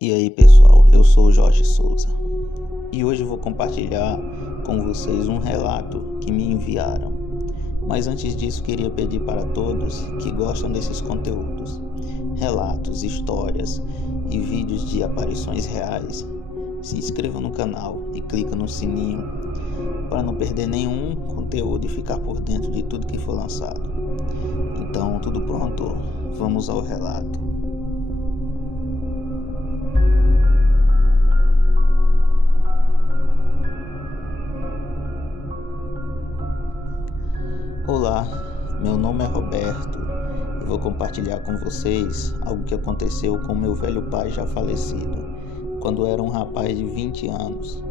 E aí pessoal, eu sou o Jorge Souza e hoje eu vou compartilhar com vocês um relato que me enviaram. Mas antes disso, queria pedir para todos que gostam desses conteúdos, relatos, histórias e vídeos de aparições reais, se inscrevam no canal e clica no sininho para não perder nenhum conteúdo e ficar por dentro de tudo que for lançado. Então, tudo pronto? Vamos ao relato. Olá, meu nome é Roberto e vou compartilhar com vocês algo que aconteceu com meu velho pai já falecido, quando era um rapaz de 20 anos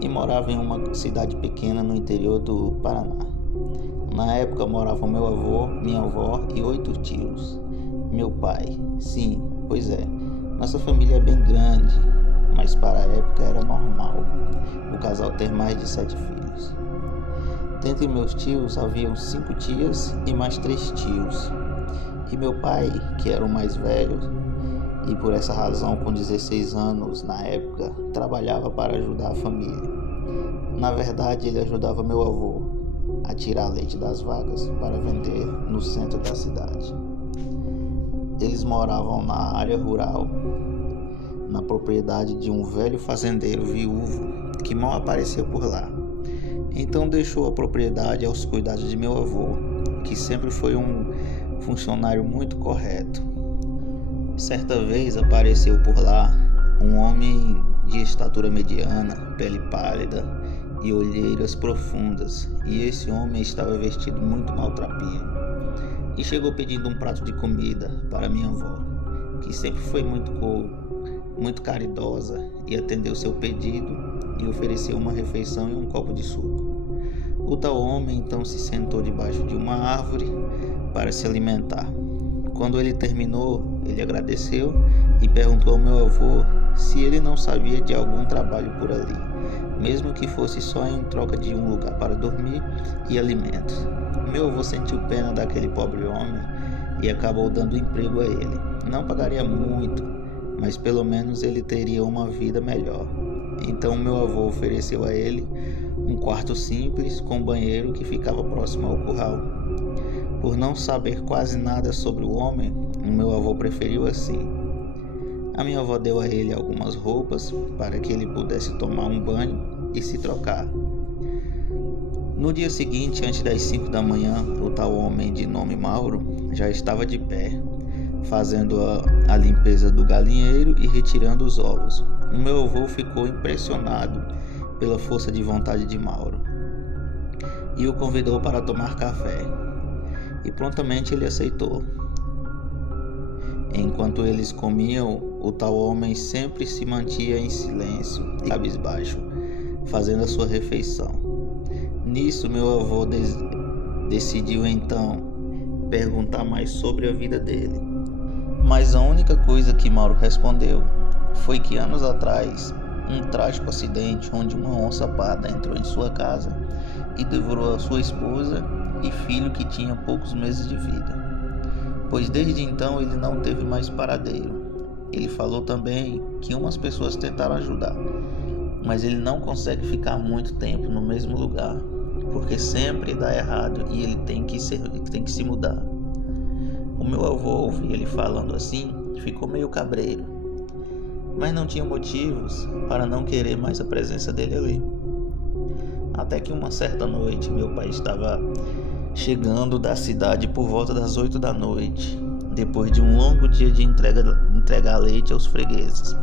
e morava em uma cidade pequena no interior do Paraná. Na época moravam meu avô, minha avó e 8 tios. Meu pai, sim, pois é, nossa família é bem grande, mas para a época era normal o casal ter mais de 7 filhos. Dentre meus tios haviam 5 tias e mais 3 tios. E meu pai, que era o mais velho, e por essa razão com 16 anos na época, trabalhava para ajudar a família. Na verdade, ele ajudava meu avô a tirar leite das vacas para vender no centro da cidade. Eles moravam na área rural, na propriedade de um velho fazendeiro viúvo que mal aparecia por lá. Então deixou a propriedade aos cuidados de meu avô, que sempre foi um funcionário muito correto. Certa vez apareceu por lá um homem de estatura mediana, pele pálida e olheiras profundas, e esse homem estava vestido muito maltrapilho. E chegou pedindo um prato de comida para minha avó, que sempre foi muito caridosa, e atendeu seu pedido e ofereceu uma refeição e um copo de suco. O tal homem então se sentou debaixo de uma árvore para se alimentar. Quando ele terminou, ele agradeceu e perguntou ao meu avô se ele não sabia de algum trabalho por ali, mesmo que fosse só em troca de um lugar para dormir e alimentos. Meu avô sentiu pena daquele pobre homem e acabou dando emprego a ele. Não pagaria muito, mas pelo menos ele teria uma vida melhor. Então meu avô ofereceu a ele um quarto simples com banheiro que ficava próximo ao curral. Por não saber quase nada sobre o homem, o meu avô preferiu assim. A minha avó deu a ele algumas roupas para que ele pudesse tomar um banho e se trocar. No dia seguinte, antes das 5 da manhã, o tal homem de nome Mauro já estava de pé, fazendo a limpeza do galinheiro e retirando os ovos. O meu avô ficou impressionado pela força de vontade de Mauro e o convidou para tomar café, e prontamente ele aceitou. Enquanto eles comiam, o tal homem sempre se mantinha em silêncio e cabisbaixo, fazendo a sua refeição. Nisso meu avô decidiu então perguntar mais sobre a vida dele, mas a única coisa que Mauro respondeu foi que anos atrás, um trágico acidente onde uma onça parda entrou em sua casa e devorou a sua esposa e filho que tinha poucos meses de vida, pois desde então ele não teve mais paradeiro. Ele falou também que umas pessoas tentaram ajudar, mas ele não consegue ficar muito tempo no mesmo lugar, porque sempre dá errado e ele tem que se mudar. O meu avô ouviu ele falando assim, ficou meio cabreiro, mas não tinha motivos para não querer mais a presença dele ali. Até que uma certa noite, meu pai estava chegando da cidade por volta das 8 da noite, depois de um longo dia de entregar leite aos fregueses.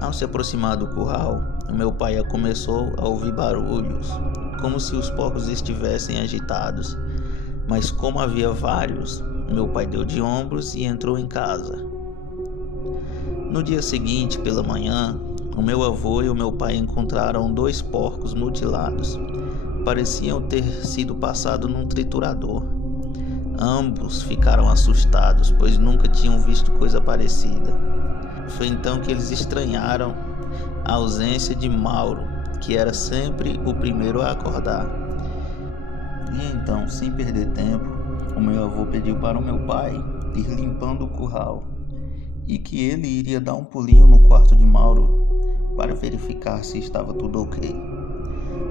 Ao se aproximar do curral, meu pai começou a ouvir barulhos, como se os porcos estivessem agitados, mas como havia vários, meu pai deu de ombros e entrou em casa. No dia seguinte, pela manhã, o meu avô e o meu pai encontraram 2 porcos mutilados. Pareciam ter sido passados num triturador. Ambos ficaram assustados, pois nunca tinham visto coisa parecida. Foi então que eles estranharam a ausência de Mauro, que era sempre o primeiro a acordar. E então, sem perder tempo, o meu avô pediu para o meu pai ir limpando o curral e que ele iria dar um pulinho no quarto de Mauro para verificar se estava tudo ok.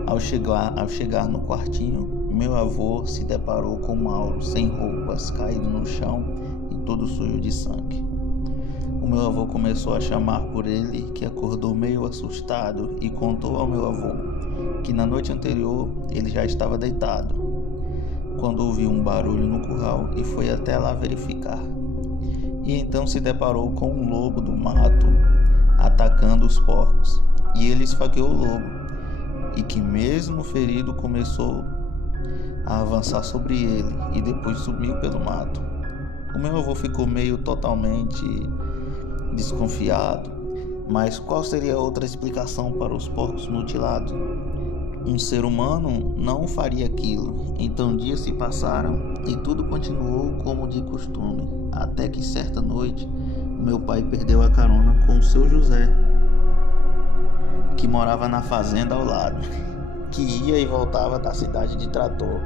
Ao chegar no quartinho, meu avô se deparou com Mauro sem roupas, caído no chão e todo sujo de sangue. O meu avô começou a chamar por ele, que acordou meio assustado e contou ao meu avô que na noite anterior ele já estava deitado, quando ouviu um barulho no curral e foi até lá verificar. E então se deparou com um lobo do mato atacando os porcos, e ele esfaqueou o lobo, e que mesmo ferido começou a avançar sobre ele e depois sumiu pelo mato. O meu avô ficou meio totalmente desconfiado, mas qual seria outra explicação para os porcos mutilados? Um ser humano não faria aquilo. Então dias se passaram e tudo continuou como de costume, até que certa noite meu pai perdeu a carona com o seu José, que morava na fazenda ao lado, que ia e voltava da cidade de trator,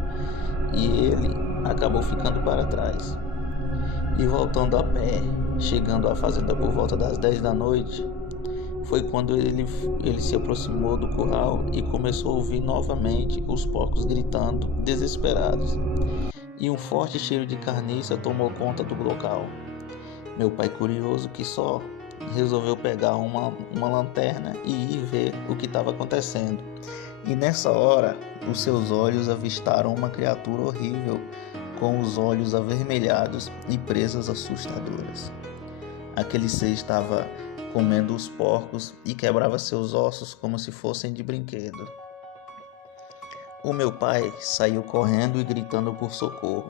e ele acabou ficando para trás. E voltando a pé, chegando à fazenda por volta das 10 da noite, foi quando ele se aproximou do curral e começou a ouvir novamente os porcos gritando, desesperados. E um forte cheiro de carniça tomou conta do local. Meu pai, curioso que só, resolveu pegar uma lanterna e ir ver o que estava acontecendo. E nessa hora, os seus olhos avistaram uma criatura horrível, com os olhos avermelhados e presas assustadoras. Aquele ser estava comendo os porcos e quebrava seus ossos como se fossem de brinquedo. O meu pai saiu correndo e gritando por socorro,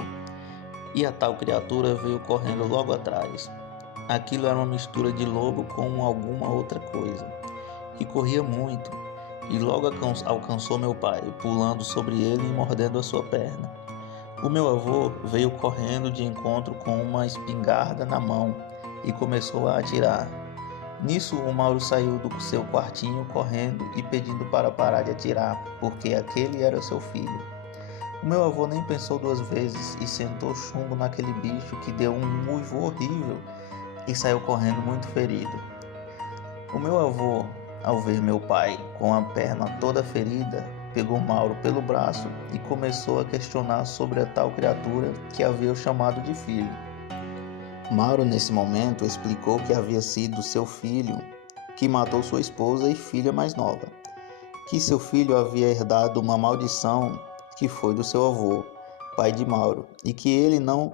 e a tal criatura veio correndo logo atrás. Aquilo era uma mistura de lobo com alguma outra coisa, e corria muito, e logo alcançou meu pai, pulando sobre ele e mordendo a sua perna. O meu avô veio correndo de encontro com uma espingarda na mão e começou a atirar. Nisso, o Mauro saiu do seu quartinho correndo e pedindo para parar de atirar, porque aquele era seu filho. O meu avô nem pensou duas vezes e sentou chumbo naquele bicho, que deu um uivo horrível e saiu correndo muito ferido. O meu avô, ao ver meu pai com a perna toda ferida, pegou Mauro pelo braço e começou a questionar sobre a tal criatura que havia chamado de filho. Mauro, nesse momento, explicou que havia sido seu filho que matou sua esposa e filha mais nova, que seu filho havia herdado uma maldição que foi do seu avô, pai de Mauro, e que ele não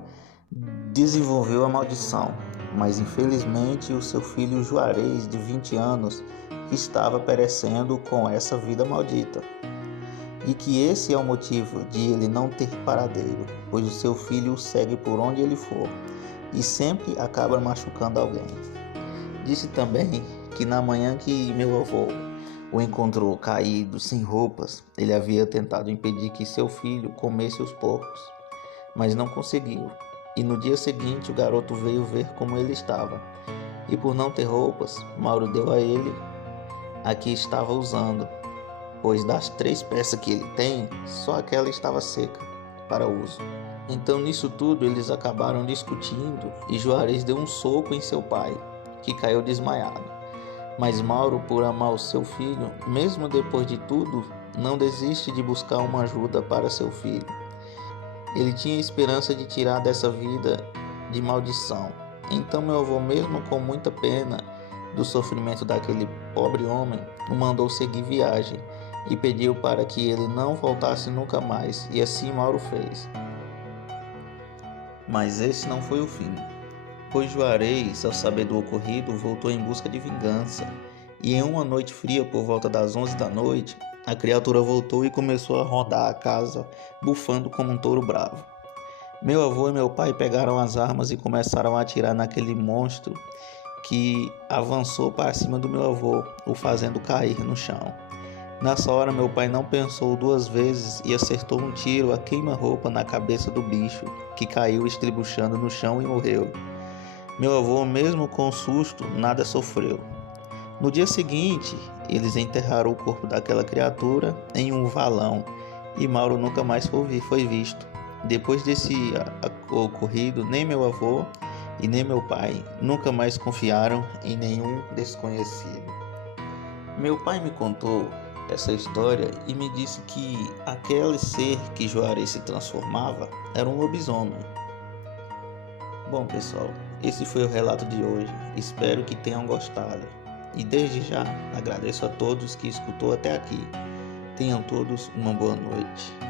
desenvolveu a maldição, mas infelizmente o seu filho Juarez, de 20 anos, estava perecendo com essa vida maldita, e que esse é o motivo de ele não ter paradeiro, pois o seu filho o segue por onde ele for e sempre acaba machucando alguém. Disse também que na manhã que meu avô o encontrou caído, sem roupas, ele havia tentado impedir que seu filho comesse os porcos, mas não conseguiu. E no dia seguinte o garoto veio ver como ele estava, e por não ter roupas, Mauro deu a ele a que estava usando, pois das 3 peças que ele tem, só aquela estava seca para uso. Então nisso tudo eles acabaram discutindo e Juarez deu um soco em seu pai, que caiu desmaiado. Mas Mauro, por amar o seu filho, mesmo depois de tudo, não desiste de buscar uma ajuda para seu filho. Ele tinha esperança de tirar dessa vida de maldição. Então meu avô, mesmo com muita pena do sofrimento daquele pobre homem, o mandou seguir viagem e pediu para que ele não voltasse nunca mais, e assim Mauro fez. Mas esse não foi o fim, pois Juarez, ao saber do ocorrido, voltou em busca de vingança, e em uma noite fria, por volta das 11 da noite, a criatura voltou e começou a rondar a casa, bufando como um touro bravo. Meu avô e meu pai pegaram as armas e começaram a atirar naquele monstro que avançou para cima do meu avô, o fazendo cair no chão. Nessa hora meu pai não pensou 2 vezes e acertou um tiro a queima-roupa na cabeça do bicho, que caiu estribuchando no chão e morreu. Meu avô, mesmo com susto, nada sofreu. No dia seguinte, eles enterraram o corpo daquela criatura em um valão e Mauro nunca mais foi visto. Depois desse ocorrido, nem meu avô e nem meu pai nunca mais confiaram em nenhum desconhecido. Meu pai me contou essa história e me disse que aquele ser que Juarez se transformava era um lobisomem. Bom, pessoal, esse foi o relato de hoje. Espero que tenham gostado. E desde já agradeço a todos que escutou até aqui. Tenham todos uma boa noite.